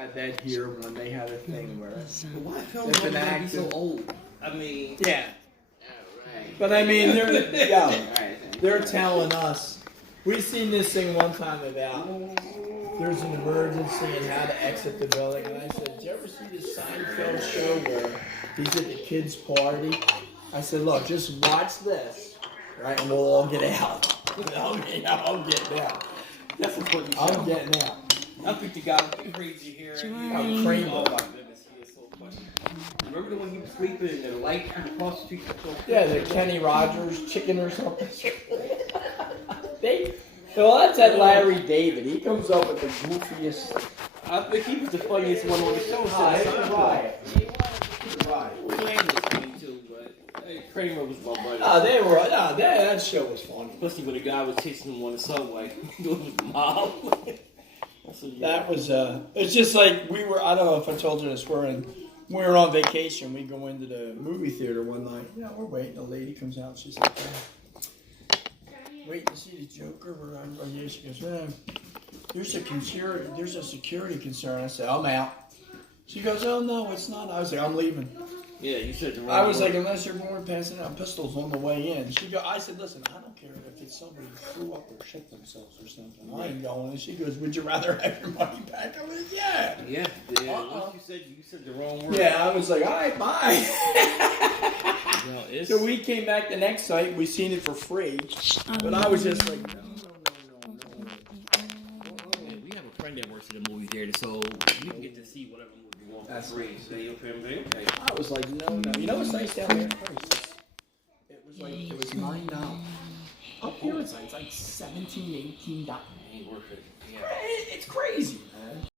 had that here when they had a thing where But why film It's an gotta be actor. so old? I mean, yeah. Alright. But I mean, Alright. they're telling us. We seen this thing one time about there's an emergency and how to exit the building, and I said, "Did you ever see this Seinfeld show where he's at the kids' party?" I said, "Look, just watch this, right, and we'll all get out." I'm getting out. that's a funny show. I'm getting out. I think the guy was crazy here. I'm crazy. Oh my goodness, he is so funny. Remember the one he was sleeping and the light across the street? Yeah, the Kenny Rogers chicken or something. Well, that's that Larry David. He comes up with the goofiest. I think he was the funniest one on the show. Right. Kramer was funny too, but hey, Kramer was my buddy. That show was funny. Especially when the guy was chasing him on the subway. It was the mom. That was it's just like we were. I don't know if I told you this. We were on vacation. We go into the movie theater one night. Yeah, we're waiting. The lady comes out. She's like, waiting to see the Joker. Yeah, she goes, there's a security concern. I said, I'm out. She goes, oh no, it's not. I was like, I'm leaving. Yeah, you said the wrong I was word. like, unless you're going passing out pistols on the way in. I said, listen, I don't care if it's somebody who threw up or shit themselves or something. I ain't going. And she goes, would you rather have your money back? I'm like, yeah. Yeah. Once you said the wrong word. Yeah, I was like, all right, bye. No, So we came back the next night. We seen it for free. But I was just like, no. Yeah, we have a friend that works at the movie theater, so you can get to see whatever movie you want for free. So you okay? I was like, no. You know what's nice down there? It was like, it was $9. Up here it's like $17, $18. Ain't worth it. Yeah. It's crazy, man.